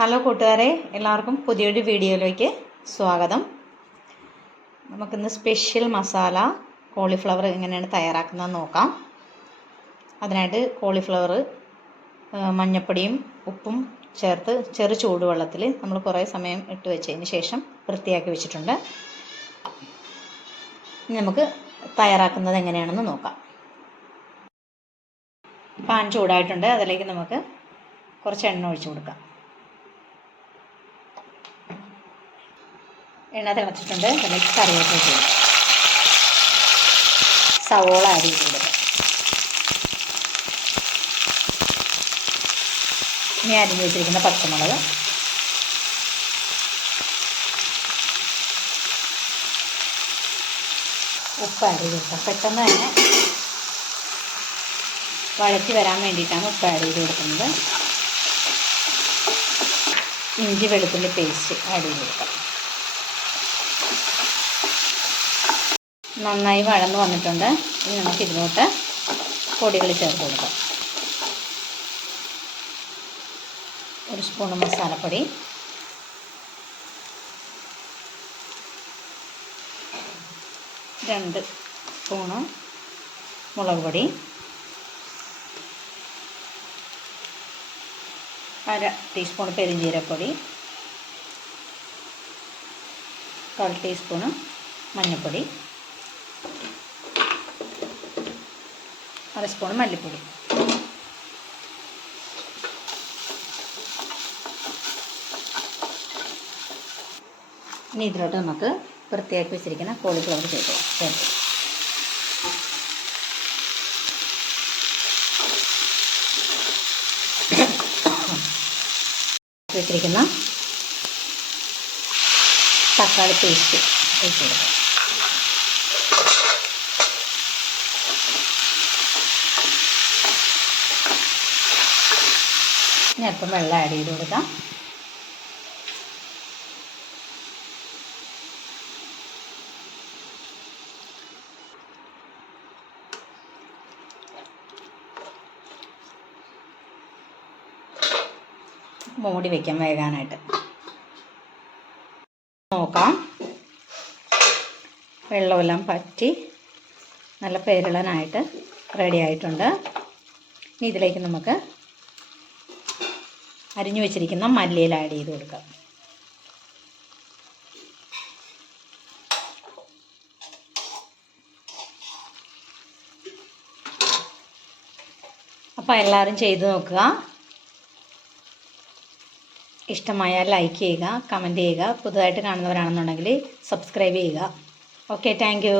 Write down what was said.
Hello കൂട്ടുകാരെ എല്ലാവർക്കും പുതിയൊരു വീഡിയോയിലേക്ക് സ്വാഗതം. നമുക്കിന്ന് സ്പെഷ്യൽ മസാല കോളിഫ്ലവർ എങ്ങനെയാണ് തയ്യാറാക്കുന്നത് നോക്കാം. അതിനായിട്ട് കോളിഫ്ലവർ മഞ്ഞപ്പൊടിയും ഉപ്പും ചേർത്ത് ചെറു ചൂടുവെള്ളത്തിൽ നമ്മൾ കുറേ സമയം ഇട്ട് വെച്ചതിന് ശേഷം വൃത്തിയാക്കി വെച്ചിട്ടുണ്ട്. നമുക്ക് തയ്യാറാക്കുന്നത് എങ്ങനെയാണെന്ന് നോക്കാം. പാൻ ചൂടായിട്ടുണ്ട് അതിലേക്ക് നമുക്ക് കുറച്ച് എണ്ണ ഒഴിച്ചു കൊടുക്കാം. എണ്ണ തിളച്ചിട്ടുണ്ട്. അതിലേക്ക് കറിവേപ്പില ചെയ്യും സവോള ആഡ് ചെയ്തിട്ടുണ്ട്. ഇനി അരിഞ്ഞ് വെച്ചിരിക്കുന്ന പച്ചമുളക്. ഉപ്പ് ആഡ് ചെയ്ത് കൊടുക്കാം. പെട്ടെന്ന് തന്നെ വഴറ്റി വരാൻ വേണ്ടിയിട്ടാണ് ഉപ്പ് ആഡ് ചെയ്ത് കൊടുക്കുന്നത്. ഇഞ്ചി വെളുത്തുള്ളി പേസ്റ്റ് ആഡ് ചെയ്ത് കൊടുക്കാം. നന്നായി വഴന്ന് വന്നിട്ടുണ്ട്. ഇനി നമുക്ക് ഇതിലോട്ട് പൊടികൾ ചേർത്ത് കൊടുക്കാം. ഒരു സ്പൂൺ മസാലപ്പൊടി. രണ്ട് സ്പൂണ് മുളക് പൊടി. അര ടീസ്പൂൺ പെരിഞ്ജീരപ്പൊടി കാൽ ടീസ്പൂണ് മഞ്ഞൾപ്പൊടി. അര സ്പൂൺ മല്ലിപ്പൊടി. ഇനി ഇതിലോട്ട് നമുക്ക് വൃത്തിയാക്കി വെച്ചിരിക്കുന്ന കോളിഫ്ലവർ ചെയ്ത് വെച്ചിരിക്കുന്ന തക്കാളി പേസ്റ്റ് ഒഴിച്ചു കൊടുക്കാം. ഇനി അല്പം വെള്ളം ആഡ് ചെയ്ത് കൊടുക്കാം. മൂടി വെക്കാം വേകാനായിട്ട് നോക്കാം. വെള്ളമെല്ലാം പറ്റി നല്ല പേരളനായിട്ട് റെഡി ആയിട്ടുണ്ട്. ഇനി ഇതിലേക്ക് നമുക്ക് അരിഞ്ഞു വെച്ചിരിക്കുന്ന മല്ലിയിൽ ആഡ് ചെയ്ത് കൊടുക്കാം. അപ്പോൾ എല്ലാവരും ചെയ്ത് നോക്കുക. ഇഷ്ടമായാൽ ലൈക്ക് ചെയ്യുക കമന്റ് ചെയ്യുക. പുതുതായിട്ട് കാണുന്നവരാണെന്നുണ്ടെങ്കിൽ സബ്സ്ക്രൈബ് ചെയ്യുക. Okay thank